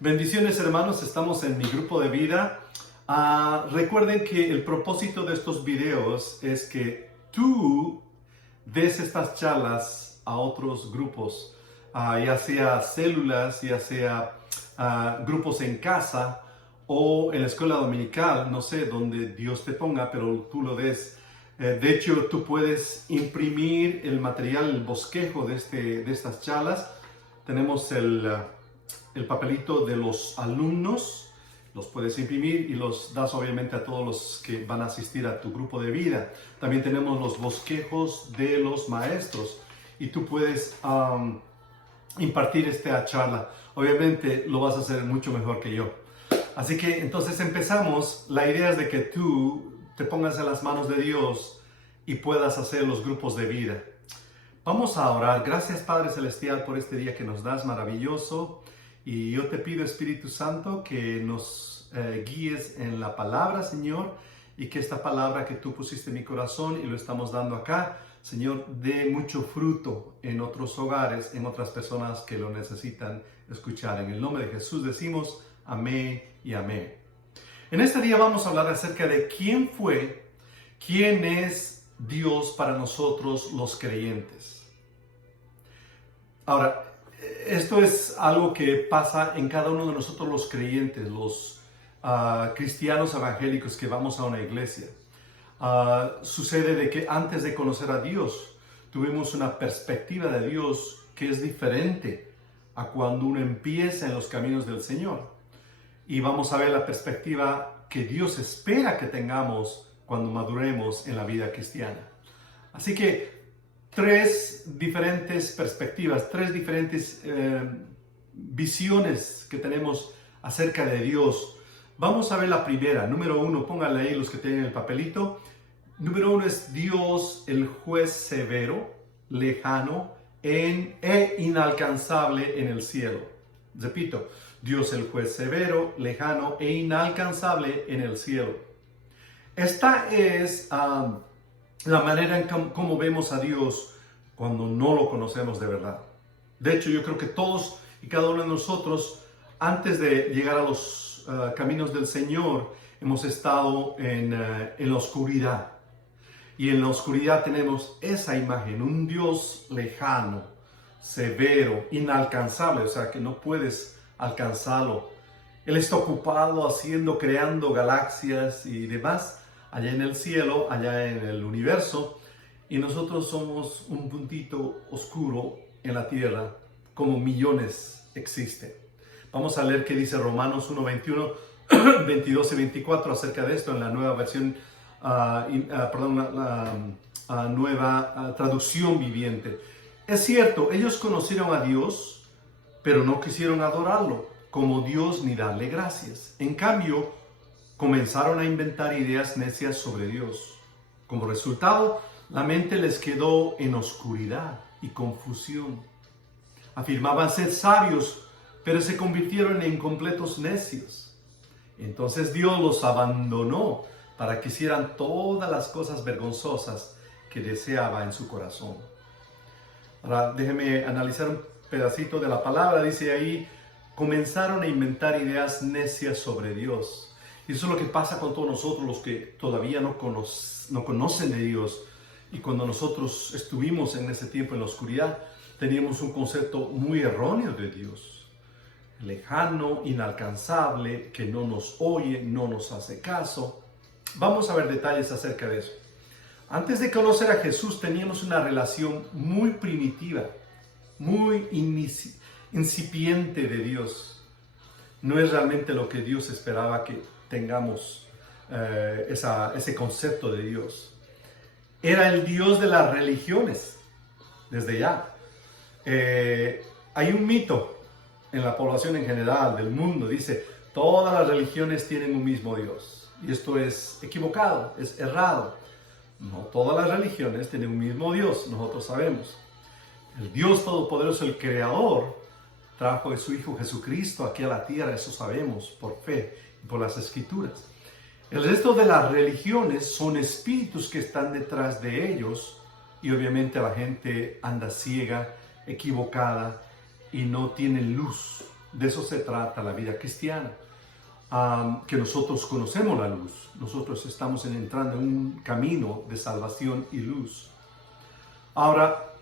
Bendiciones, hermanos, estamos en mi grupo de vida. Recuerden que el propósito de estos videos es que tú des estas charlas a otros grupos, ya sea células, ya sea grupos en casa o en la escuela dominical, no sé, donde Dios te ponga, pero tú lo des. De hecho, tú puedes imprimir el material, el bosquejo de estas charlas. Tenemos el papelito de los alumnos, los puedes imprimir y los das obviamente a todos los que van a asistir a tu grupo de vida. También tenemos los bosquejos de los maestros y tú puedes impartir esta charla. Obviamente lo vas a hacer mucho mejor que yo. Así que entonces empezamos. La idea es de que tú te pongas en las manos de Dios y puedas hacer los grupos de vida. Vamos a orar. Gracias, Padre Celestial, por este día que nos das maravilloso. Y yo te pido, Espíritu Santo, que nos guíes en la palabra, Señor, y que esta palabra que tú pusiste en mi corazón y lo estamos dando acá, Señor, dé mucho fruto en otros hogares, en otras personas que lo necesitan escuchar. En el nombre de Jesús decimos amén y amén. En este día vamos a hablar acerca de quién es Dios para nosotros los creyentes. Ahora, esto es algo que pasa en cada uno de nosotros los creyentes, los cristianos evangélicos que vamos a una iglesia. Sucede de que antes de conocer a Dios, tuvimos una perspectiva de Dios que es diferente a cuando uno empieza en los caminos del Señor. Y vamos a ver la perspectiva que Dios espera que tengamos cuando maduremos en la vida cristiana. Así que tres diferentes perspectivas, tres diferentes visiones que tenemos acerca de Dios. Vamos a ver la primera. Número uno, pónganle ahí los que tienen el papelito. Número uno es Dios, el juez severo, lejano e inalcanzable en el cielo. Repito, Dios, el juez severo, lejano e inalcanzable en el cielo. Esta es la manera en cómo vemos a Dios cuando no lo conocemos de verdad. De hecho, yo creo que todos y cada uno de nosotros, antes de llegar a los caminos del Señor, hemos estado en la oscuridad. Y en la oscuridad tenemos esa imagen, un Dios lejano, severo, inalcanzable, o sea que no puedes alcanzarlo. Él está ocupado creando galaxias y demás, allá en el cielo, allá en el universo, y nosotros somos un puntito oscuro en la tierra, como millones existen. Vamos a leer qué dice Romanos 1:21, 22 y 24 acerca de esto en la nueva versión, la nueva traducción viviente. Es cierto, ellos conocieron a Dios, pero no quisieron adorarlo como Dios ni darle gracias. En cambio, comenzaron a inventar ideas necias sobre Dios. Como resultado, la mente les quedó en oscuridad y confusión. Afirmaban ser sabios, pero se convirtieron en completos necios. Entonces Dios los abandonó para que hicieran todas las cosas vergonzosas que deseaba en su corazón. Ahora déjeme analizar un pedacito de la palabra. Dice ahí, comenzaron a inventar ideas necias sobre Dios. Y eso es lo que pasa con todos nosotros, los que todavía no conocen de Dios. Y cuando nosotros estuvimos en ese tiempo en la oscuridad, teníamos un concepto muy erróneo de Dios. Lejano, inalcanzable, que no nos oye, no nos hace caso. Vamos a ver detalles acerca de eso. Antes de conocer a Jesús teníamos una relación muy primitiva, muy incipiente de Dios. No es realmente lo que Dios esperaba que tengamos ese concepto de Dios. Era el Dios de las religiones, desde ya. Hay un mito en la población en general del mundo, dice, todas las religiones tienen un mismo Dios. Y esto es equivocado, es errado. No todas las religiones tienen un mismo Dios, nosotros sabemos. El Dios Todopoderoso, el Creador, trajo a su Hijo Jesucristo aquí a la tierra, eso sabemos, por fe y por las Escrituras. El resto de las religiones son espíritus que están detrás de ellos y obviamente la gente anda ciega, equivocada y no tiene luz De eso se trata la vida cristiana. Que nosotros conocemos la luz. Nosotros estamos entrando en un camino de salvación y luz. Ahora,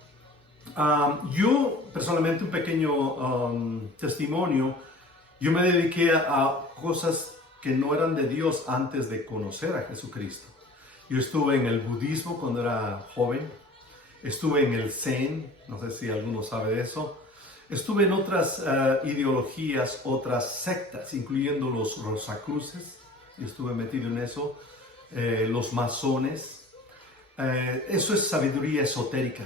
yo personalmente, un pequeño testimonio, yo me dediqué a cosas que no eran de Dios antes de conocer a Jesucristo. Yo estuve en el budismo cuando era joven, estuve en el Zen, no sé si alguno sabe de eso, estuve en otras ideologías, otras sectas, incluyendo los Rosacruces, yo estuve metido en eso, los masones. Eso es sabiduría esotérica.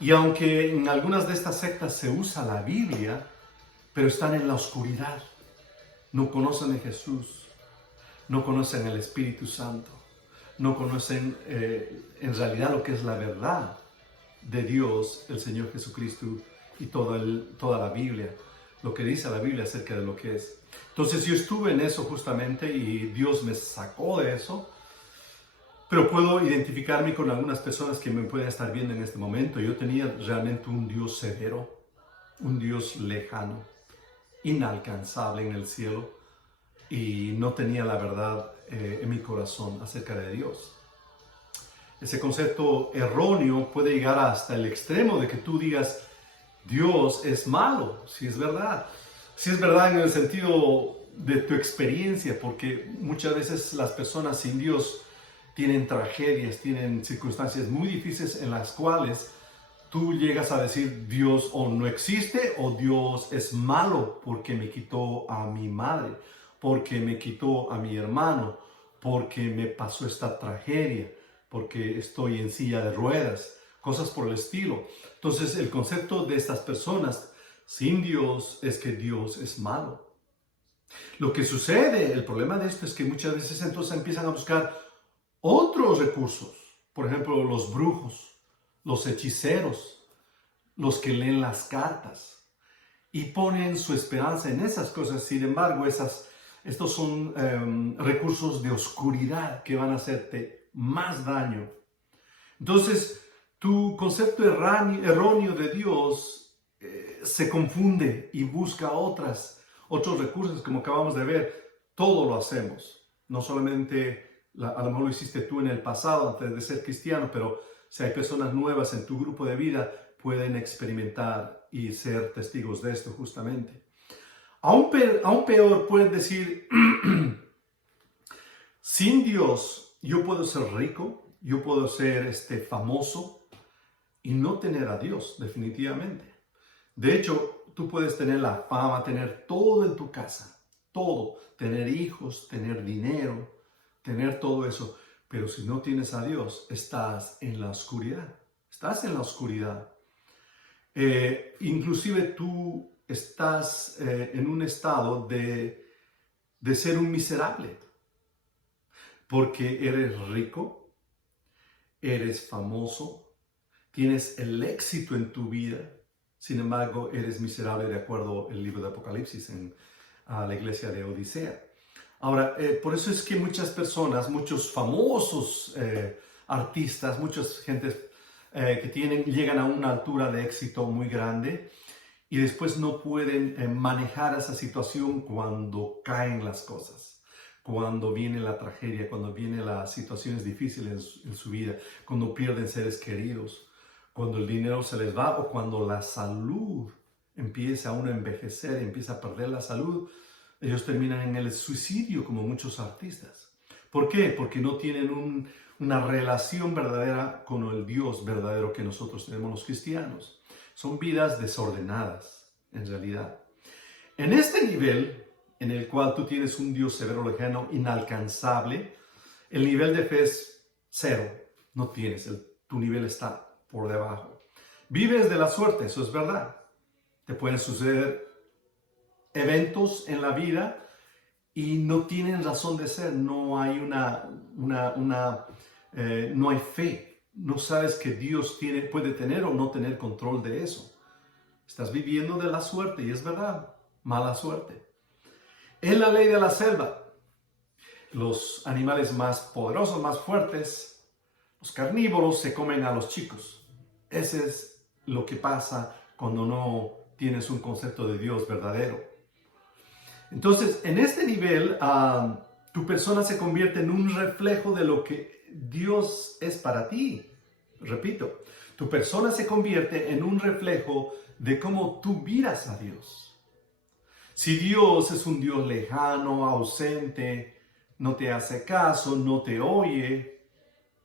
Y aunque en algunas de estas sectas se usa la Biblia, pero están en la oscuridad, no conocen a Jesús, no conocen el Espíritu Santo, no conocen en realidad lo que es la verdad de Dios, el Señor Jesucristo y toda la Biblia, lo que dice la Biblia acerca de lo que es. Entonces yo estuve en eso justamente y Dios me sacó de eso, pero puedo identificarme con algunas personas que me pueden estar viendo en este momento. Yo tenía realmente un Dios severo, un Dios lejano, inalcanzable en el cielo, y no tenía la verdad en mi corazón acerca de Dios. Ese concepto erróneo puede llegar hasta el extremo de que tú digas, Dios es malo, si es verdad. Si es verdad en el sentido de tu experiencia, porque muchas veces las personas sin Dios tienen tragedias, tienen circunstancias muy difíciles en las cuales tú llegas a decir Dios o no existe o Dios es malo porque me quitó a mi madre, porque me quitó a mi hermano, porque me pasó esta tragedia, porque estoy en silla de ruedas, cosas por el estilo. Entonces el concepto de estas personas sin Dios es que Dios es malo. Lo que sucede, el problema de esto es que muchas veces entonces empiezan a buscar otros recursos, por ejemplo los brujos, los hechiceros, los que leen las cartas y ponen su esperanza en esas cosas. Sin embargo, estos son recursos de oscuridad que van a hacerte más daño. Entonces, tu concepto erróneo de Dios se confunde y busca otros recursos, como acabamos de ver. Todo lo hacemos, no solamente a lo mejor lo hiciste tú en el pasado antes de ser cristiano, pero si hay personas nuevas en tu grupo de vida, pueden experimentar y ser testigos de esto justamente. Aún peor, pueden decir, sin Dios yo puedo ser rico, yo puedo ser famoso y no tener a Dios, definitivamente. De hecho, tú puedes tener la fama, tener todo en tu casa, todo, tener hijos, tener dinero, tener todo eso, pero si no tienes a Dios, estás en la oscuridad. Estás en la oscuridad. Inclusive tú estás en un estado de ser un miserable, porque eres rico, eres famoso, tienes el éxito en tu vida, sin embargo eres miserable de acuerdo al libro de Apocalipsis a la iglesia de Odisea. Ahora, por eso es que muchas personas, muchos famosos artistas, muchas gentes que llegan a una altura de éxito muy grande y después no pueden manejar esa situación cuando caen las cosas, cuando viene la tragedia, cuando vienen las situaciones difíciles en su vida, cuando pierden seres queridos, cuando el dinero se les va o cuando la salud empieza a uno a envejecer, empieza a perder la salud. Ellos terminan en el suicidio como muchos artistas. ¿Por qué? Porque no tienen una relación verdadera con el Dios verdadero que nosotros tenemos los cristianos. Son vidas desordenadas, en realidad. En este nivel, en el cual tú tienes un Dios severo, lejano, inalcanzable, el nivel de fe es cero. No tienes, tu nivel está por debajo. Vives de la suerte, eso es verdad. Te pueden suceder eventos en la vida y no tienen razón de ser, no hay no hay fe, no sabes que Dios puede tener o no tener control de eso. Estás viviendo de la suerte y es verdad, mala suerte. Es la ley de la selva. Los animales más poderosos, más fuertes, los carnívoros se comen a los chicos. Ese es lo que pasa cuando no tienes un concepto de Dios verdadero. Entonces, en este nivel, tu persona se convierte en un reflejo de lo que Dios es para ti. Repito, tu persona se convierte en un reflejo de cómo tú miras a Dios. Si Dios es un Dios lejano, ausente, no te hace caso, no te oye,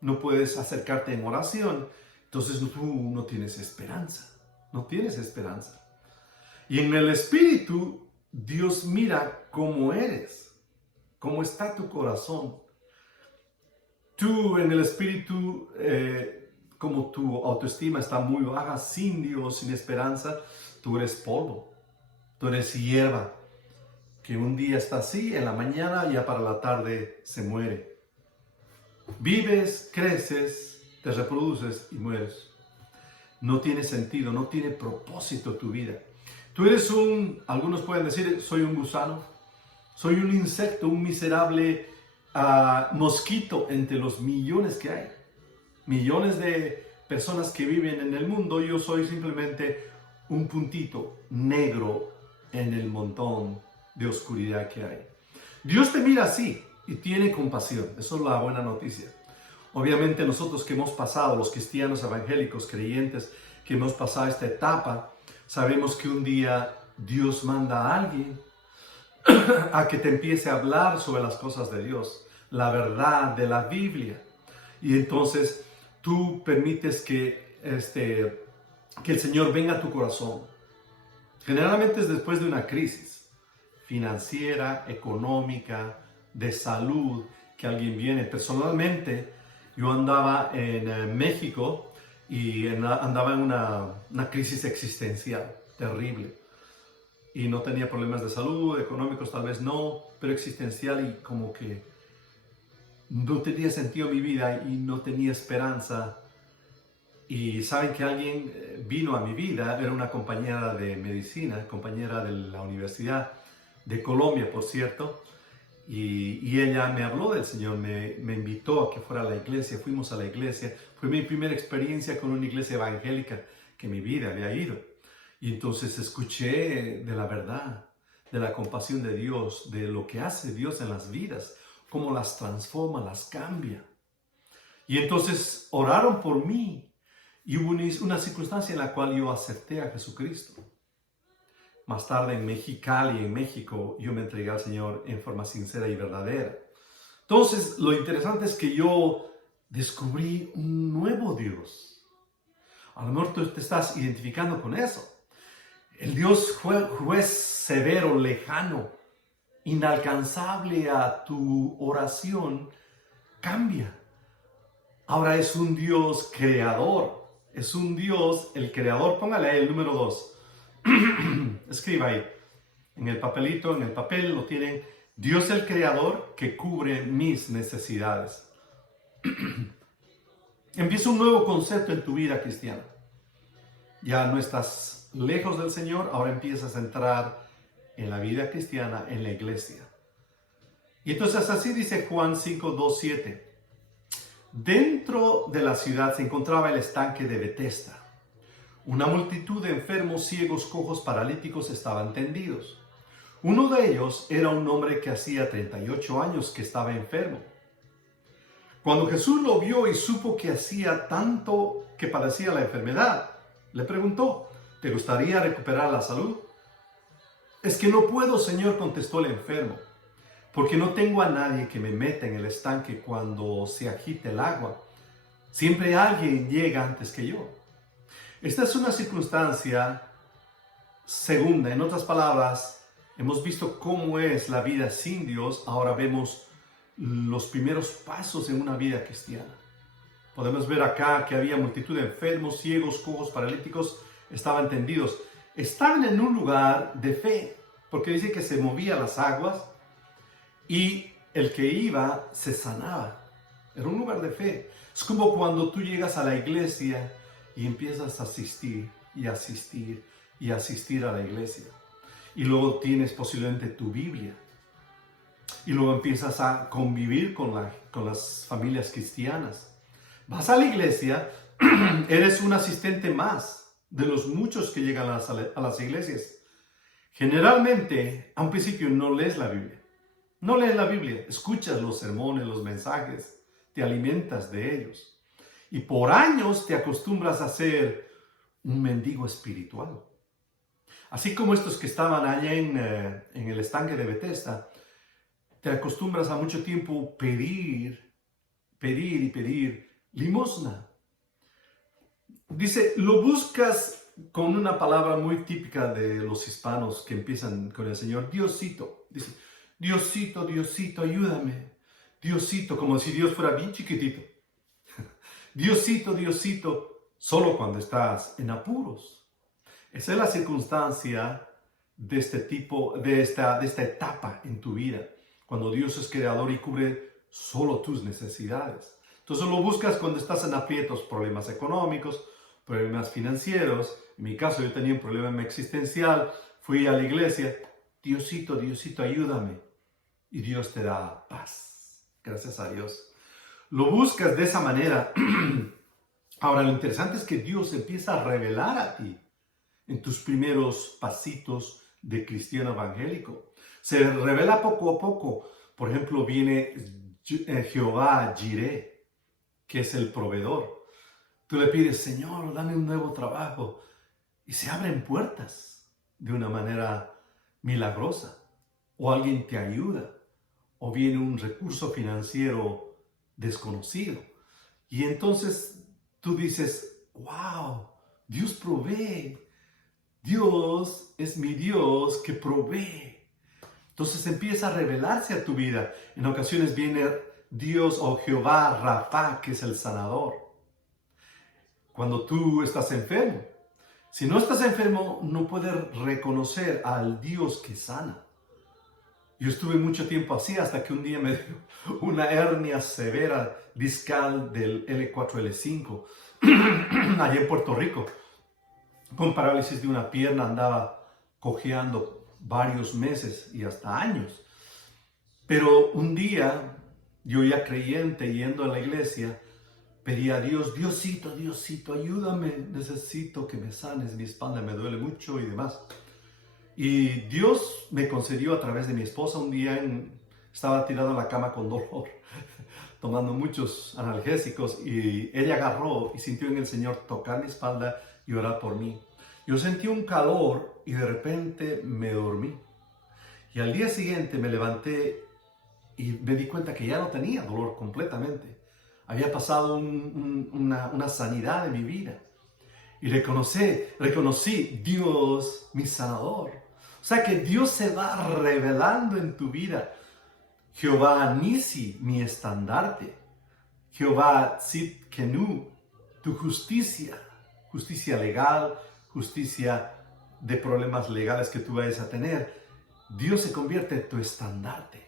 no puedes acercarte en oración, entonces tú no tienes esperanza, no tienes esperanza. Y en el Espíritu, Dios mira cómo eres, cómo está tu corazón. Tú en el Espíritu, como tu autoestima está muy baja, sin Dios, sin esperanza, tú eres polvo, tú eres hierba, que un día está así, en la mañana, ya para la tarde se muere. Vives, creces, te reproduces y mueres. No tiene sentido, no tiene propósito tu vida. Tú eres algunos pueden decir, soy un gusano, soy un insecto, un miserable mosquito entre los millones que hay. Millones de personas que viven en el mundo, yo soy simplemente un puntito negro en el montón de oscuridad que hay. Dios te mira así y tiene compasión. Eso es la buena noticia. Obviamente nosotros que hemos pasado, los cristianos evangélicos, creyentes, que hemos pasado esta etapa, sabemos que un día Dios manda a alguien a que te empiece a hablar sobre las cosas de Dios, la verdad de la Biblia. Y entonces tú permites que el Señor venga a tu corazón. Generalmente es después de una crisis financiera, económica, de salud, que alguien viene. Personalmente, yo andaba en México y andaba en una crisis existencial terrible. Y no tenía problemas de salud, económicos tal vez no, pero existencial, y como que no tenía sentido mi vida y no tenía esperanza. Y saben que alguien vino a mi vida, era una compañera de medicina, compañera de la Universidad de Colombia, por cierto, y ella me habló del Señor, me invitó a que fuera a la iglesia, fuimos a la iglesia, fue mi primera experiencia con una iglesia evangélica que en mi vida había ido. Y entonces escuché de la verdad, de la compasión de Dios, de lo que hace Dios en las vidas, cómo las transforma, las cambia. Y entonces oraron por mí. Y hubo una circunstancia en la cual yo acepté a Jesucristo. Más tarde en Mexicali, en México, yo me entregué al Señor en forma sincera y verdadera. Entonces, lo interesante es que yo descubrí un nuevo Dios. A lo mejor tú te estás identificando con eso. El Dios juez severo, lejano, inalcanzable a tu oración, cambia. Ahora es un Dios creador. Es un Dios, el creador. Póngale ahí el número 2. Escriba ahí. En el papelito, en el papel lo tienen. Dios el creador que cubre mis necesidades. Empieza un nuevo concepto en tu vida cristiana. Ya no estás lejos del Señor, ahora empiezas a entrar en la vida cristiana, en la iglesia. Y entonces así dice Juan 5, 2, 7. Dentro de la ciudad se encontraba el estanque de Betesda. Una multitud de enfermos, ciegos, cojos, paralíticos estaban tendidos. Uno de ellos era un hombre que hacía 38 años que estaba enfermo. Cuando Jesús lo vio y supo que hacía tanto que padecía la enfermedad, le preguntó, ¿te gustaría recuperar la salud? Es que no puedo, Señor, contestó el enfermo, porque no tengo a nadie que me meta en el estanque cuando se agite el agua. Siempre alguien llega antes que yo. Esta es una circunstancia segunda. En otras palabras, hemos visto cómo es la vida sin Dios. Ahora vemos los primeros pasos en una vida cristiana. Podemos ver acá que había multitud de enfermos, ciegos, cojos, paralíticos, estaban tendidos. Estaban en un lugar de fe, porque dice que se movían las aguas y el que iba se sanaba. Era un lugar de fe. Es como cuando tú llegas a la iglesia y empiezas a asistir y asistir y asistir a la iglesia. Y luego tienes posiblemente tu Biblia. Y luego empiezas a convivir con las familias cristianas. Vas a la iglesia, eres un asistente más de los muchos que llegan a las iglesias. Generalmente, a un principio no lees la Biblia. No lees la Biblia, escuchas los sermones, los mensajes, te alimentas de ellos. Y por años te acostumbras a ser un mendigo espiritual. Así como estos que estaban allá en el estanque de Bethesda, te acostumbras a mucho tiempo pedir y pedir limosna. Dice, lo buscas con una palabra muy típica de los hispanos que empiezan con el Señor, Diosito. Dice, Diosito, Diosito, ayúdame. Diosito, como si Dios fuera bien chiquitito. Diosito, Diosito, solo cuando estás en apuros. Esa es la circunstancia de este tipo, de esta etapa en tu vida, cuando Dios es creador y cubre solo tus necesidades. Entonces lo buscas cuando estás en aprietos, problemas económicos, problemas financieros. En mi caso yo tenía un problema existencial, fui a la iglesia, Diosito, Diosito, ayúdame. Y Dios te da paz. Gracias a Dios. Lo buscas de esa manera. Ahora lo interesante es que Dios empieza a revelar a ti en tus primeros pasitos de cristiano evangélico. Se revela poco a poco. Por ejemplo, viene Jehová Jireh, que es el proveedor. Tú le pides, Señor, dame un nuevo trabajo. Y se abren puertas de una manera milagrosa. O alguien te ayuda. O viene un recurso financiero desconocido. Y entonces tú dices, wow, Dios provee. Dios es mi Dios que provee. Entonces empieza a revelarse a tu vida. En ocasiones viene Dios o Jehová Rafa, que es el sanador. Cuando tú estás enfermo. Si no estás enfermo, no puedes reconocer al Dios que sana. Yo estuve mucho tiempo así hasta que un día me dio una hernia severa discal del L4-L5 allá en Puerto Rico. Con parálisis de una pierna, andaba cojeando varios meses y hasta años. Pero un día, yo ya creyente, yendo a la iglesia, pedí a Dios, Diosito, Diosito, ayúdame, necesito que me sanes, mi espalda me duele mucho y demás. Y Dios me concedió a través de mi esposa un día, estaba tirado en la cama con dolor, tomando muchos analgésicos, y ella agarró y sintió en el Señor tocar mi espalda y orar por mí. Yo sentí un calor y de repente me dormí. Y al día siguiente me levanté y me di cuenta que ya no tenía dolor completamente. Había pasado una sanidad en mi vida. Y reconocí Dios, mi sanador. O sea que Dios se va revelando en tu vida. Jehová Nisi, mi estandarte. Jehová Tzidkenu, tu justicia. Justicia legal, justicia de problemas legales que tú vayas a tener. Dios se convierte en tu estandarte.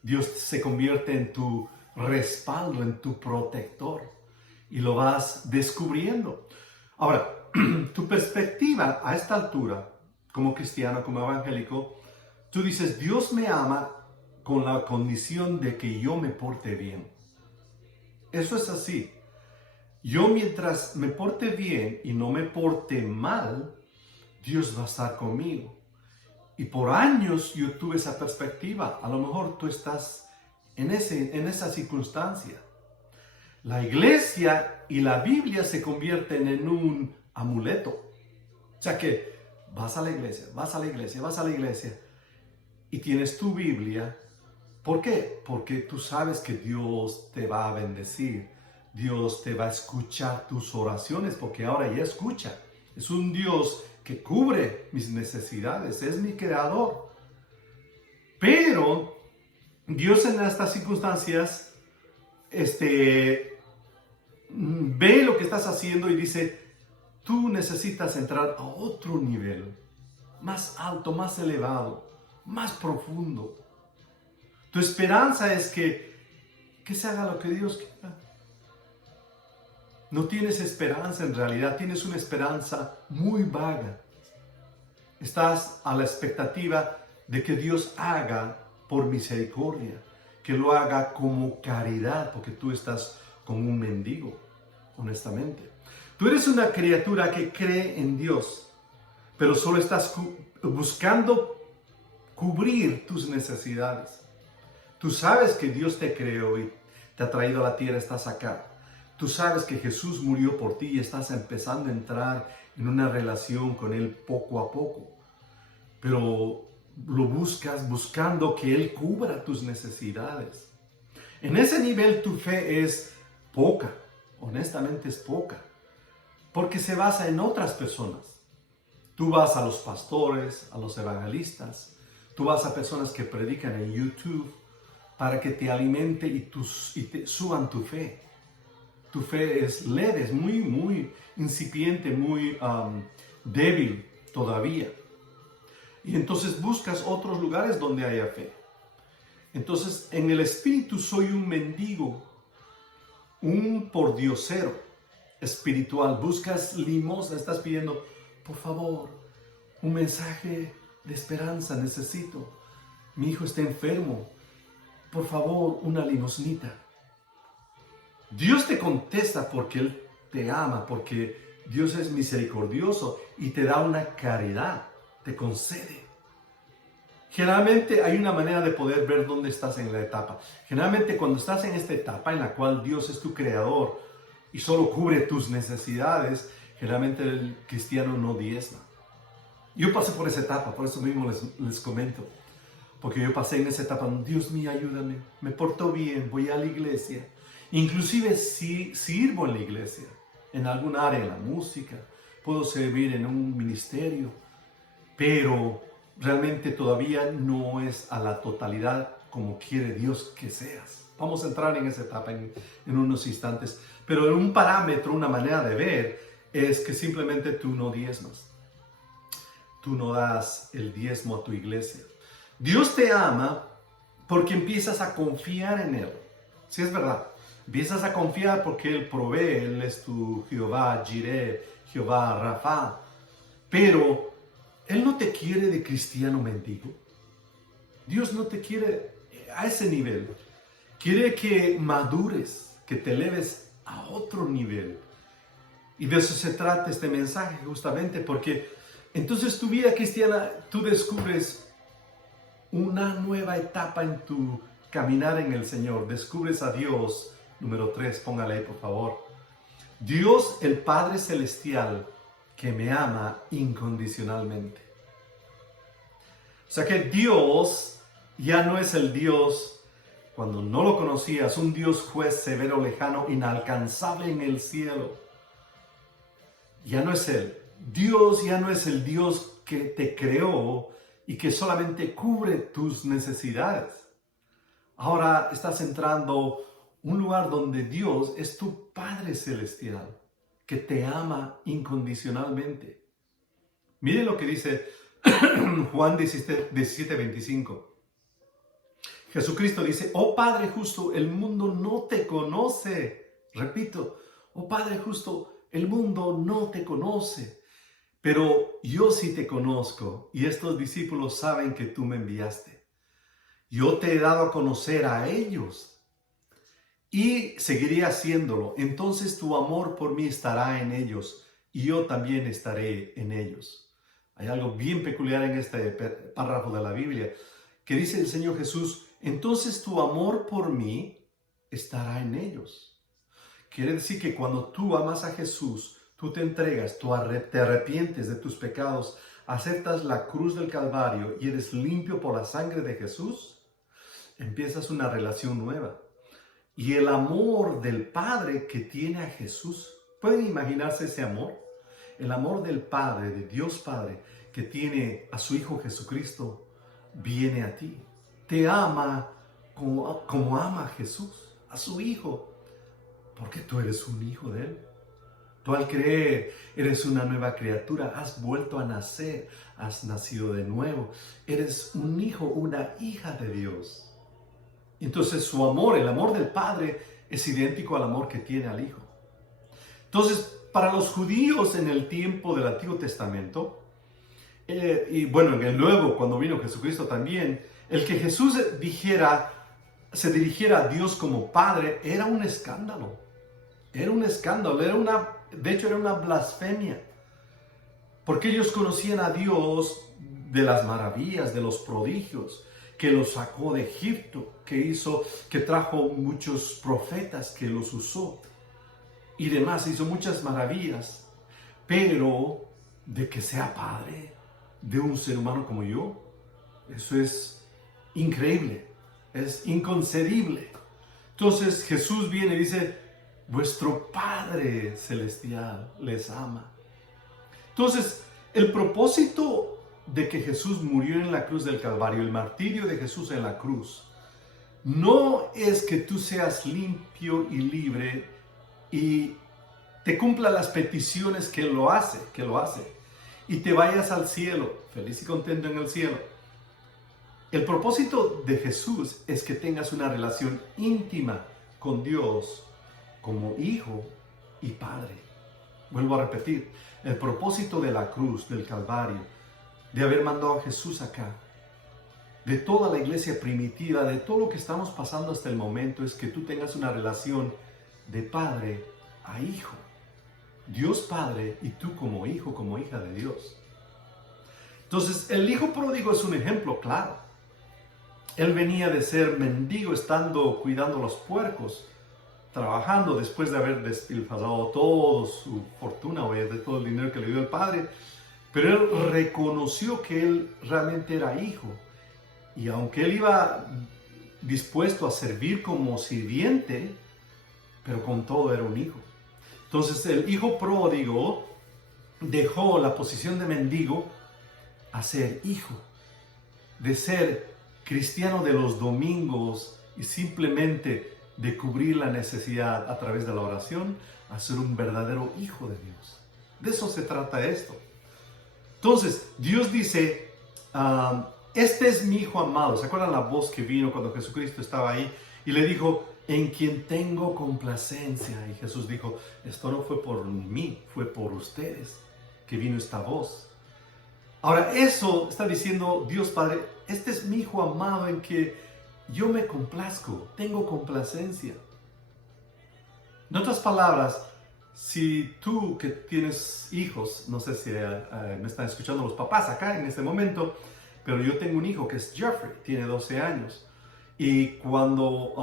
Dios se convierte en tu respaldo, en tu protector. Y lo vas descubriendo. Ahora, tu perspectiva a esta altura, como cristiano, como evangélico, tú dices, Dios me ama con la condición de que yo me porte bien. Eso es así. Yo mientras me porte bien y no me porte mal, Dios va a estar conmigo. Y por años yo tuve esa perspectiva. A lo mejor tú estás en esa circunstancia. La iglesia y la Biblia se convierten en un amuleto. O sea que vas a la iglesia, vas a la iglesia, vas a la iglesia y tienes tu Biblia. ¿Por qué? Porque tú sabes que Dios te va a bendecir. Dios te va a escuchar tus oraciones porque ahora ya escucha. Es un Dios que cubre mis necesidades. Es mi creador. Pero Dios en estas circunstancias ve lo que estás haciendo y dice, tú necesitas entrar a otro nivel, más alto, más elevado, más profundo. Tu esperanza es que se haga lo que Dios quiera. No tienes esperanza en realidad, tienes una esperanza muy vaga. Estás a la expectativa de que Dios haga por misericordia, que lo haga como caridad, porque tú estás como un mendigo, honestamente. Tú eres una criatura que cree en Dios, pero solo estás buscando cubrir tus necesidades. Tú sabes que Dios te creó y te ha traído a la tierra, estás acá. Tú sabes que Jesús murió por ti y estás empezando a entrar en una relación con Él poco a poco. Pero lo buscas buscando que Él cubra tus necesidades. En ese nivel tu fe es poca, honestamente es poca, porque se basa en otras personas. Tú vas a los pastores, a los evangelistas, tú vas a personas que predican en YouTube para que te alimente y te suban tu fe. Tu fe es leve, es muy incipiente, muy débil todavía. Y entonces buscas otros lugares donde haya fe. Entonces, en el espíritu soy un mendigo, un pordiosero espiritual. Buscas limosna, estás pidiendo, por favor, un mensaje de esperanza necesito. Mi hijo está enfermo. Por favor, una limosnita. Dios te contesta porque Él te ama, porque Dios es misericordioso y te da una caridad, te concede. Generalmente hay una manera de poder ver dónde estás en la etapa. Generalmente cuando estás en esta etapa en la cual Dios es tu creador y solo cubre tus necesidades, generalmente el cristiano no diezma. Yo pasé por esa etapa, por eso mismo les comento. Porque yo pasé en esa etapa, Dios mío, ayúdame, me porto bien, voy a la iglesia. Inclusive si sirvo en la iglesia, en algún área, en la música, puedo servir en un ministerio, pero realmente todavía no es a la totalidad como quiere Dios que seas. Vamos a entrar en esa etapa en unos instantes, pero en un parámetro, una manera de ver, es que simplemente tú no diezmas. Tú no das el diezmo a tu iglesia. Dios te ama porque empiezas a confiar en Él. Sí, es verdad. Empiezas a confiar porque Él provee. Él es tu Jehová Jireh, Jehová Rafa. Pero Él no te quiere de cristiano mendigo. Dios no te quiere a ese nivel. Quiere que madures, que te eleves a otro nivel. Y de eso se trata este mensaje justamente porque entonces tu vida cristiana, tú descubres una nueva etapa en tu caminar en el Señor. Descubres a Dios. Número 3, póngale ahí por favor. Dios el Padre Celestial que me ama incondicionalmente. O sea que Dios ya no es el Dios, cuando no lo conocías, un Dios juez severo, lejano, inalcanzable en el cielo. Ya no es Él. Dios ya no es el Dios que te creó y que solamente cubre tus necesidades. Ahora estás entrando a un lugar donde Dios es tu Padre Celestial, que te ama incondicionalmente. Mire lo que dice Juan 17:25. Jesucristo dice, oh Padre justo, el mundo no te conoce. Repito, oh Padre justo, el mundo no te conoce. Pero yo sí te conozco y estos discípulos saben que tú me enviaste. Yo te he dado a conocer a ellos y seguiré haciéndolo. Entonces tu amor por mí estará en ellos y yo también estaré en ellos. Hay algo bien peculiar en este párrafo de la Biblia que dice el Señor Jesús, entonces tu amor por mí estará en ellos. Quiere decir que cuando tú amas a Jesús, tú te entregas, te arrepientes de tus pecados, aceptas la cruz del Calvario y eres limpio por la sangre de Jesús, empiezas una relación nueva. Y el amor del Padre que tiene a Jesús, ¿pueden imaginarse ese amor? El amor del Padre, de Dios Padre, que tiene a su Hijo Jesucristo, viene a ti. Te ama como ama a Jesús, a su Hijo, porque tú eres un hijo de Él. Tú al creer eres una nueva criatura, has vuelto a nacer, has nacido de nuevo, eres un hijo, una hija de Dios. Entonces su amor, el amor del Padre es idéntico al amor que tiene al Hijo. Entonces para los judíos en el tiempo del Antiguo Testamento, y bueno en el Nuevo cuando vino Jesucristo también, el que Jesús se dirigiera a Dios como Padre era un escándalo. Era un escándalo, de hecho era una blasfemia. Porque ellos conocían a Dios de las maravillas, de los prodigios, que los sacó de Egipto, que trajo muchos profetas, que los usó y demás, hizo muchas maravillas, pero de que sea padre de un ser humano como yo, eso es increíble, es inconcebible. Entonces Jesús viene y dice, vuestro Padre Celestial les ama. Entonces, el propósito de que Jesús murió en la cruz del Calvario, el martirio de Jesús en la cruz, no es que tú seas limpio y libre y te cumpla las peticiones que lo hace, y te vayas al cielo, feliz y contento en el cielo. El propósito de Jesús es que tengas una relación íntima con Dios como hijo y padre. Vuelvo a repetir, el propósito de la cruz, del Calvario, de haber mandado a Jesús acá, de toda la iglesia primitiva, de todo lo que estamos pasando hasta el momento, es que tú tengas una relación de padre a hijo. Dios Padre y tú como hijo, como hija de Dios. Entonces, el hijo pródigo es un ejemplo claro. Él venía de ser mendigo, cuidando los puercos, trabajando después de haber despilfarrado toda su fortuna, o de todo el dinero que le dio el padre. Pero él reconoció que él realmente era hijo. Y aunque él iba dispuesto a servir como sirviente, pero con todo era un hijo. Entonces el hijo pródigo dejó la posición de mendigo a ser hijo, de ser cristiano de los domingos y simplemente de cubrir la necesidad a través de la oración, a ser un verdadero hijo de Dios. De eso se trata esto. Entonces Dios dice, este es mi hijo amado. ¿Se acuerdan la voz que vino cuando Jesucristo estaba ahí y le dijo, en quien tengo complacencia? Y Jesús dijo, esto no fue por mí, fue por ustedes que vino esta voz. Ahora, eso está diciendo Dios Padre, este es mi hijo amado en que yo me complazco, tengo complacencia. En otras palabras, si tú que tienes hijos, no sé si me están escuchando los papás acá en este momento, pero yo tengo un hijo que es Jeffrey, tiene 12 años. Y cuando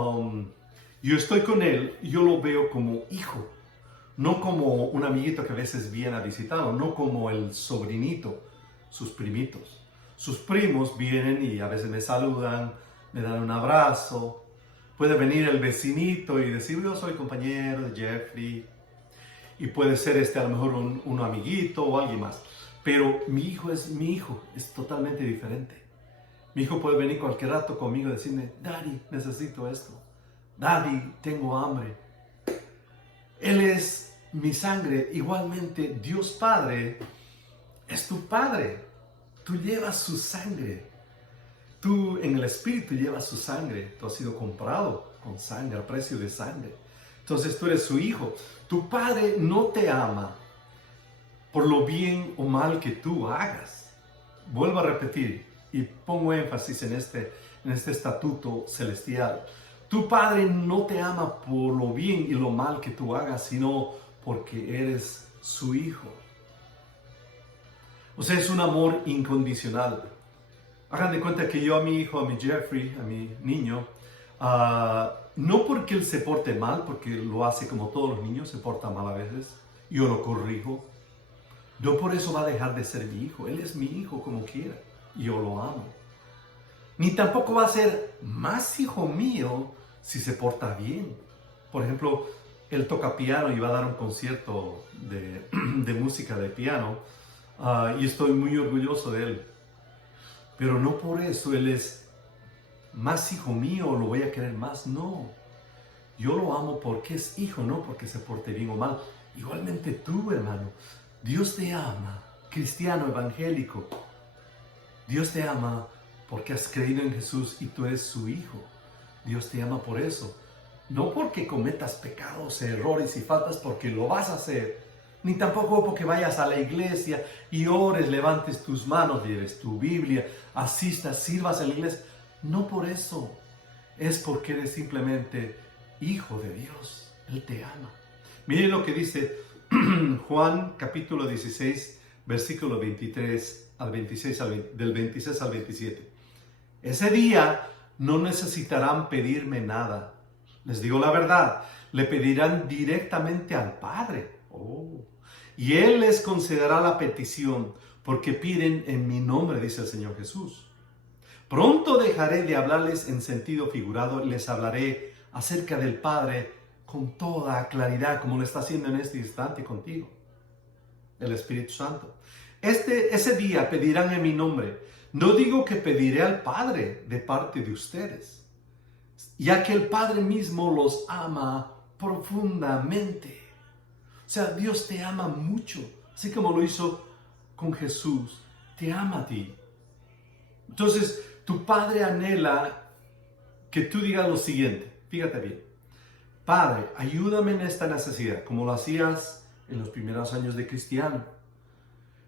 yo estoy con él, yo lo veo como hijo, no como un amiguito que a veces viene a visitarlo, no como el sobrinito, sus primitos. Sus primos vienen y a veces me saludan, me dan un abrazo. Puede venir el vecinito y decir, yo soy compañero de Jeffrey. Y puede ser a lo mejor un amiguito o alguien más. Pero mi hijo, es totalmente diferente. Mi hijo puede venir cualquier rato conmigo y decirme, Daddy, necesito esto. Daddy, tengo hambre. Él es mi sangre. Igualmente, Dios Padre es tu Padre. Tú llevas su sangre. Tú en el Espíritu llevas su sangre. Tú has sido comprado con sangre, a precio de sangre. Entonces tú eres su hijo. Tu Padre no te ama por lo bien o mal que tú hagas. Vuelvo a repetir y pongo énfasis en este estatuto celestial. Tu Padre no te ama por lo bien y lo mal que tú hagas, sino porque eres su hijo. O sea, es un amor incondicional. Hagan de cuenta que yo a mi hijo, a mi Jeffrey, a mi niño, no porque él se porte mal, porque lo hace como todos los niños, se porta mal a veces, yo lo corrijo. No por eso va a dejar de ser mi hijo. Él es mi hijo como quiera. Y yo lo amo. Ni tampoco va a ser más hijo mío si se porta bien. Por ejemplo, él toca piano y va a dar un concierto de música de piano. Y estoy muy orgulloso de él. Pero no por eso él es más hijo mío o lo voy a querer más. No. Yo lo amo porque es hijo, no porque se porte bien o mal. Igualmente tú, hermano. Dios te ama, cristiano evangélico. Dios te ama porque has creído en Jesús y tú eres su hijo. Dios te ama por eso. No porque cometas pecados, errores y faltas, porque lo vas a hacer. Ni tampoco porque vayas a la iglesia y ores, levantes tus manos, lleves tu Biblia, asistas, sirvas en la iglesia. No por eso. Es porque eres simplemente hijo de Dios. Él te ama. Miren lo que dice Juan capítulo 16, versículo 23 al 26, del 26 al 27. Ese día no necesitarán pedirme nada. Les digo la verdad, le pedirán directamente al Padre. Oh. Y Él les concederá la petición, porque piden en mi nombre, dice el Señor Jesús. Pronto dejaré de hablarles en sentido figurado y les hablaré acerca del Padre con toda claridad, como lo está haciendo en este instante contigo, el Espíritu Santo. Ese día pedirán en mi nombre. No digo que pediré al Padre de parte de ustedes, ya que el Padre mismo los ama profundamente. O sea, Dios te ama mucho, así como lo hizo con Jesús, te ama a ti. Entonces, tu Padre anhela que tú digas lo siguiente, fíjate bien. Padre, ayúdame en esta necesidad, como lo hacías en los primeros años de cristiano.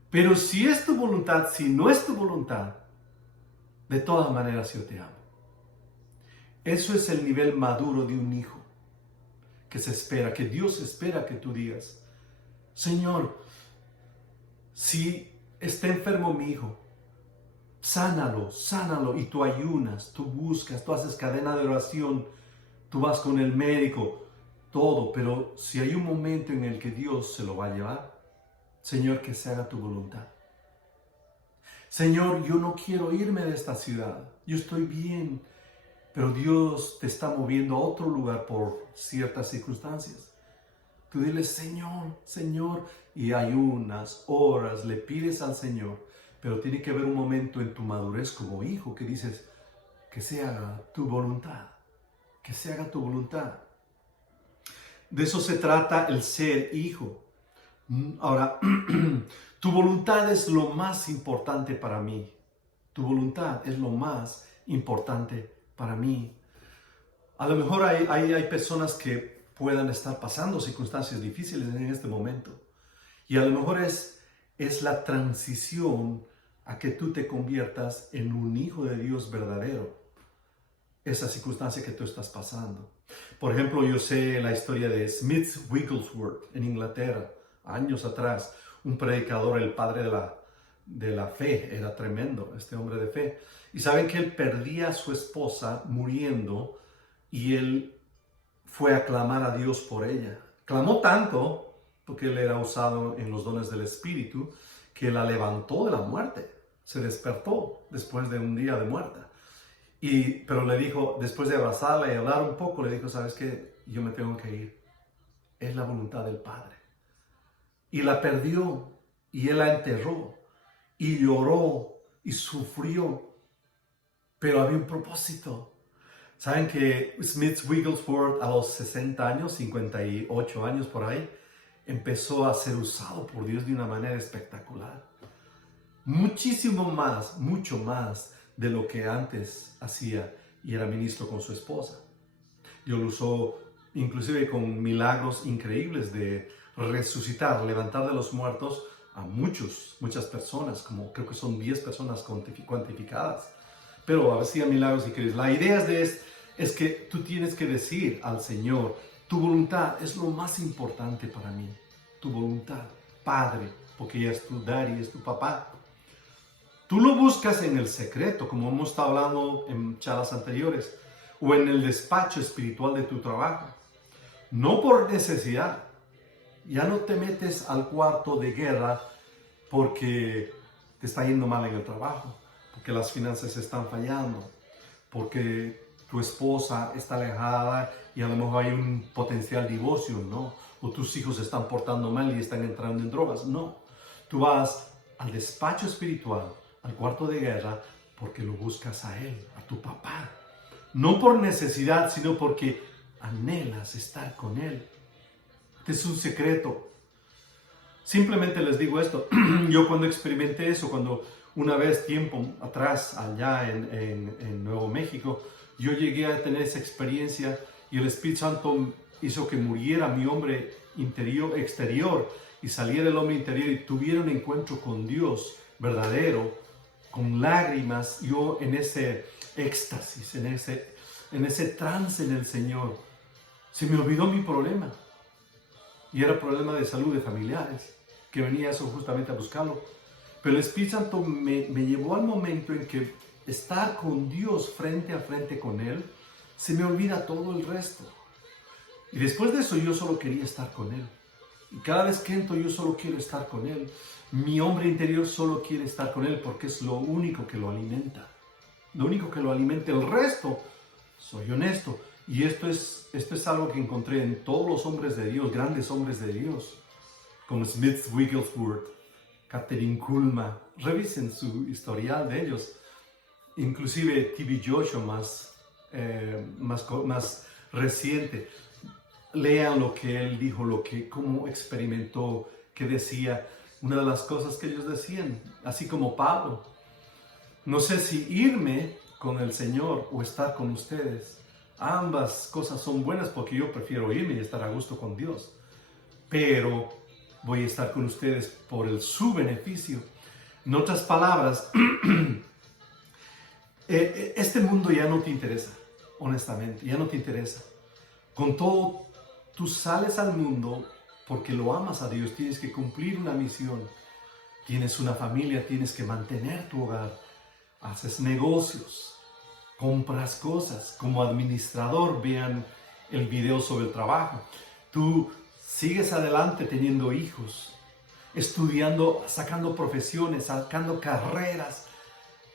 Pero si es tu voluntad, si no es tu voluntad, de todas maneras yo te amo. Eso es el nivel maduro de un hijo que se espera, que Dios espera que tú digas, Señor, si está enfermo mi hijo, sánalo, sánalo, y tú ayunas, tú buscas, tú haces cadena de oración, tú vas con el médico, todo, pero si hay un momento en el que Dios se lo va a llevar, Señor, que se haga tu voluntad. Señor, yo no quiero irme de esta ciudad, yo estoy bien, pero Dios te está moviendo a otro lugar por ciertas circunstancias. Tú dile, Señor, Señor, y ayunas, oras, le pides al Señor, pero tiene que haber un momento en tu madurez como hijo que dices, que se haga tu voluntad, que se haga tu voluntad. De eso se trata el ser hijo. Ahora, tu voluntad es lo más importante para mí. Tu voluntad es lo más importante para mí. A lo mejor hay personas que puedan estar pasando circunstancias difíciles en este momento. Y a lo mejor es la transición a que tú te conviertas en un hijo de Dios verdadero. Esa circunstancia que tú estás pasando. Por ejemplo, yo sé la historia de Smith Wigglesworth en Inglaterra, años atrás. Un predicador, el padre de la fe, era tremendo, este hombre de fe. Y saben que él perdía a su esposa muriendo y él fue a clamar a Dios por ella. Clamó tanto, porque él era usado en los dones del Espíritu, que la levantó de la muerte. Se despertó después de un día de muerte. Pero le dijo, después de abrazarla y hablar un poco, le dijo, ¿sabes qué? Yo me tengo que ir. Es la voluntad del Padre. Y la perdió, y él la enterró, y lloró, y sufrió. Pero había un propósito. ¿Saben que Smith Wigglesworth a los 60 años, 58 años por ahí, empezó a ser usado por Dios de una manera espectacular? Muchísimo más, mucho más de lo que antes hacía y era ministro con su esposa. Dios lo usó inclusive con milagros increíbles de resucitar, levantar de los muertos a muchas personas, como creo que son 10 personas cuantificadas. Pero hacía milagros increíbles. La idea es que tú tienes que decir al Señor, tu voluntad es lo más importante para mí. Tu voluntad, Padre, porque ella es tu daddy, es tu papá. Tú lo buscas en el secreto, como hemos estado hablando en charlas anteriores, o en el despacho espiritual de tu trabajo. No por necesidad. Ya no te metes al cuarto de guerra porque te está yendo mal en el trabajo, porque las finanzas están fallando, porque tu esposa está alejada y a lo mejor hay un potencial divorcio, ¿no? O tus hijos se están portando mal y están entrando en drogas, no. Tú vas al despacho espiritual, al cuarto de guerra, porque lo buscas a Él, a tu papá. No por necesidad, sino porque anhelas estar con Él. Este es un secreto. Simplemente les digo esto. Yo cuando experimenté eso, cuando una vez tiempo atrás, allá en Nuevo México, yo llegué a tener esa experiencia y el Espíritu Santo hizo que muriera mi hombre exterior y saliera el hombre interior y tuviera un encuentro con Dios verdadero, con lágrimas, yo en ese éxtasis, en ese trance en el Señor. Se me olvidó mi problema. Y era problema de salud de familiares. que venía eso justamente a buscarlo. Pero el Espíritu Santo me llevó al momento en que estar con Dios frente a frente con Él, se me olvida todo el resto. Y después de eso yo solo quería estar con Él. Y cada vez que entro yo solo quiero estar con Él. Mi hombre interior solo quiere estar con Él porque es lo único que lo alimenta. Lo único que lo alimenta. El resto, soy honesto. Y esto es algo que encontré en todos los hombres de Dios, grandes hombres de Dios. Como Smith Wigglesworth, Catherine Kuhlman. Revisen su historial de ellos. Inclusive T.B. Joshua más reciente. Lean lo que él dijo, cómo experimentó, qué decía. Una de las cosas que ellos decían, así como Pablo, no sé si irme con el Señor o estar con ustedes. Ambas cosas son buenas porque yo prefiero irme y estar a gusto con Dios. Pero voy a estar con ustedes por su beneficio. En otras palabras, este mundo ya no te interesa, honestamente, ya no te interesa. Con todo, tú sales al mundo porque lo amas a Dios, tienes que cumplir una misión, tienes una familia, tienes que mantener tu hogar, haces negocios, compras cosas. Como administrador, vean el video sobre el trabajo. Tú sigues adelante teniendo hijos, estudiando, sacando profesiones, sacando carreras,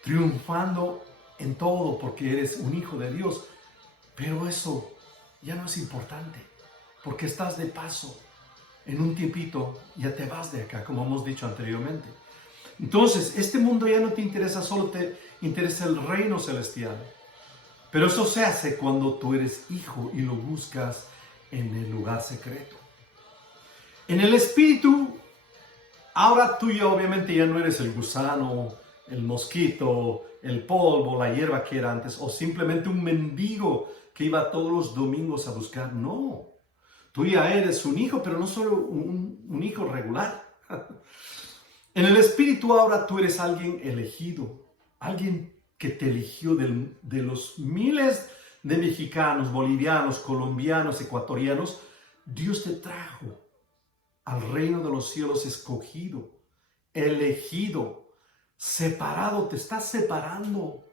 triunfando en todo porque eres un hijo de Dios. Pero eso ya no es importante porque estás de paso. En un tiempito ya te vas de acá, como hemos dicho anteriormente. Entonces, este mundo ya no te interesa, solo te interesa el reino celestial. Pero eso se hace cuando tú eres hijo y lo buscas en el lugar secreto. En el espíritu, ahora tú ya obviamente ya no eres el gusano, el mosquito, el polvo, la hierba que era antes, o simplemente un mendigo que iba todos los domingos a buscar. No, tú ya eres un hijo, pero no solo un hijo regular. En el espíritu ahora tú eres alguien elegido, alguien que te eligió de los miles de mexicanos, bolivianos, colombianos, ecuatorianos. Dios te trajo al reino de los cielos escogido, elegido, separado, te estás separando.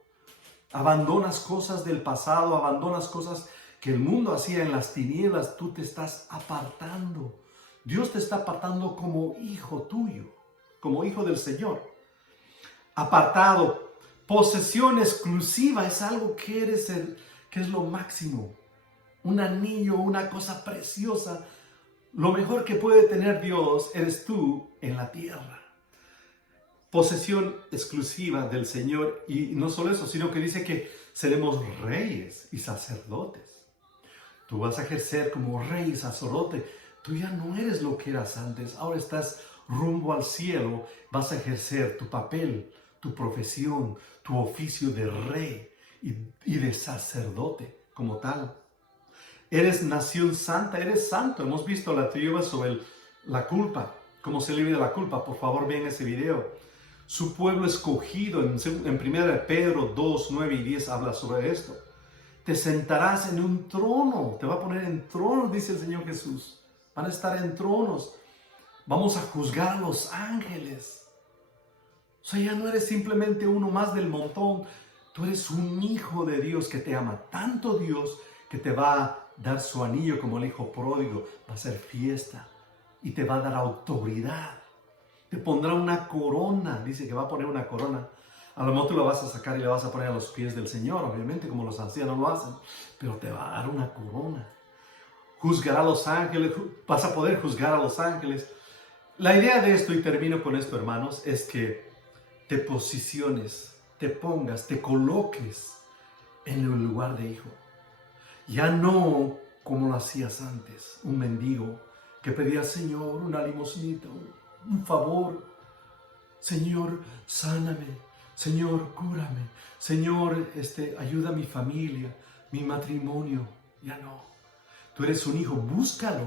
Abandonas cosas del pasado, abandonas cosas que el mundo hacía en las tinieblas, tú te estás apartando. Dios te está apartando como hijo tuyo, como hijo del Señor. Apartado, posesión exclusiva, es algo que que es lo máximo. Un anillo, una cosa preciosa. Lo mejor que puede tener Dios eres tú en la tierra. Posesión exclusiva del Señor. Y no solo eso, sino que dice que seremos reyes y sacerdotes. Tú vas a ejercer como rey y sacerdote. Tú ya no eres lo que eras antes. Ahora estás rumbo al cielo. Vas a ejercer tu papel, tu profesión, tu oficio de rey y de sacerdote como tal. Eres nación santa, eres santo. Hemos visto la teoría sobre la culpa, cómo se libre de la culpa. Por favor, vean ese video. Su pueblo escogido, en 1 Pedro 2, 9 y 10 habla sobre esto. Te sentarás en un trono, te va a poner en tronos, dice el Señor Jesús. Van a estar en tronos. Vamos a juzgar a los ángeles. O sea, ya no eres simplemente uno más del montón. Tú eres un hijo de Dios que te ama tanto Dios que te va a dar su anillo como el hijo pródigo. Va a ser fiesta y te va a dar autoridad. Te pondrá una corona. Dice que va a poner una corona. A lo mejor tú la vas a sacar y la vas a poner a los pies del Señor, obviamente, como los ancianos lo hacen. Pero te va a dar una corona. Juzgará a los ángeles. Vas a poder juzgar a los ángeles. La idea de esto, y termino con esto, hermanos, es que te posiciones, te pongas, te coloques en el lugar de hijo. Ya no como lo hacías antes, un mendigo que pedía, Señor, una limosnita, un favor. Señor, sáname. Señor, cúrame. Señor, ayuda a mi familia, mi matrimonio. Ya no. Tú eres un hijo, búscalo.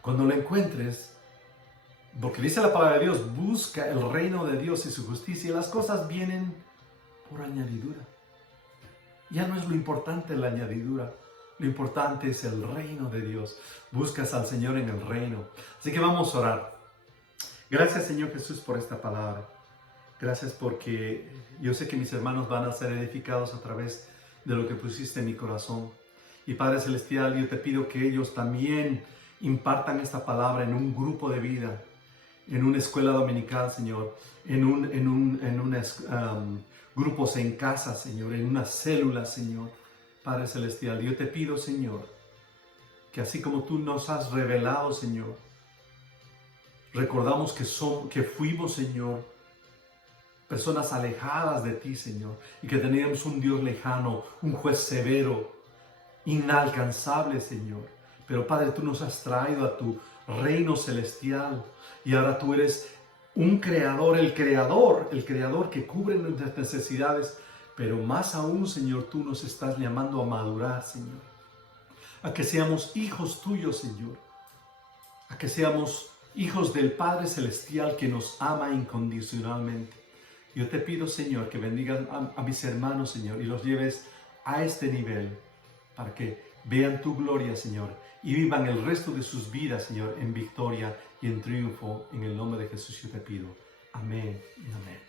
Cuando lo encuentres, porque dice la palabra de Dios, busca el reino de Dios y su justicia, y las cosas vienen por añadidura. Ya no es lo importante la añadidura, lo importante es el reino de Dios. Buscas al Señor en el reino. Así que vamos a orar. Gracias, Señor Jesús, por esta palabra. Gracias porque yo sé que mis hermanos van a ser edificados a través de lo que pusiste en mi corazón. Y Padre Celestial, yo te pido que ellos también impartan esta palabra en un grupo de vida, en una escuela dominical, Señor, grupos en casa, Señor, en una célula, Señor. Padre Celestial, yo te pido, Señor, que así como tú nos has revelado, Señor, recordamos que fuimos, Señor, personas alejadas de ti, Señor, y que teníamos un Dios lejano, un juez severo, inalcanzable, Señor. Pero Padre, tú nos has traído a tu reino celestial y ahora tú eres un creador, el creador que cubre nuestras necesidades. Pero más aún, Señor, tú nos estás llamando a madurar, Señor. A que seamos hijos tuyos, Señor. A que seamos hijos del Padre Celestial que nos ama incondicionalmente. Yo te pido, Señor, que bendigas a mis hermanos, Señor, y los lleves a este nivel para que vean tu gloria, Señor, y vivan el resto de sus vidas, Señor, en victoria y en triunfo. En el nombre de Jesús yo te pido. Amén y amén.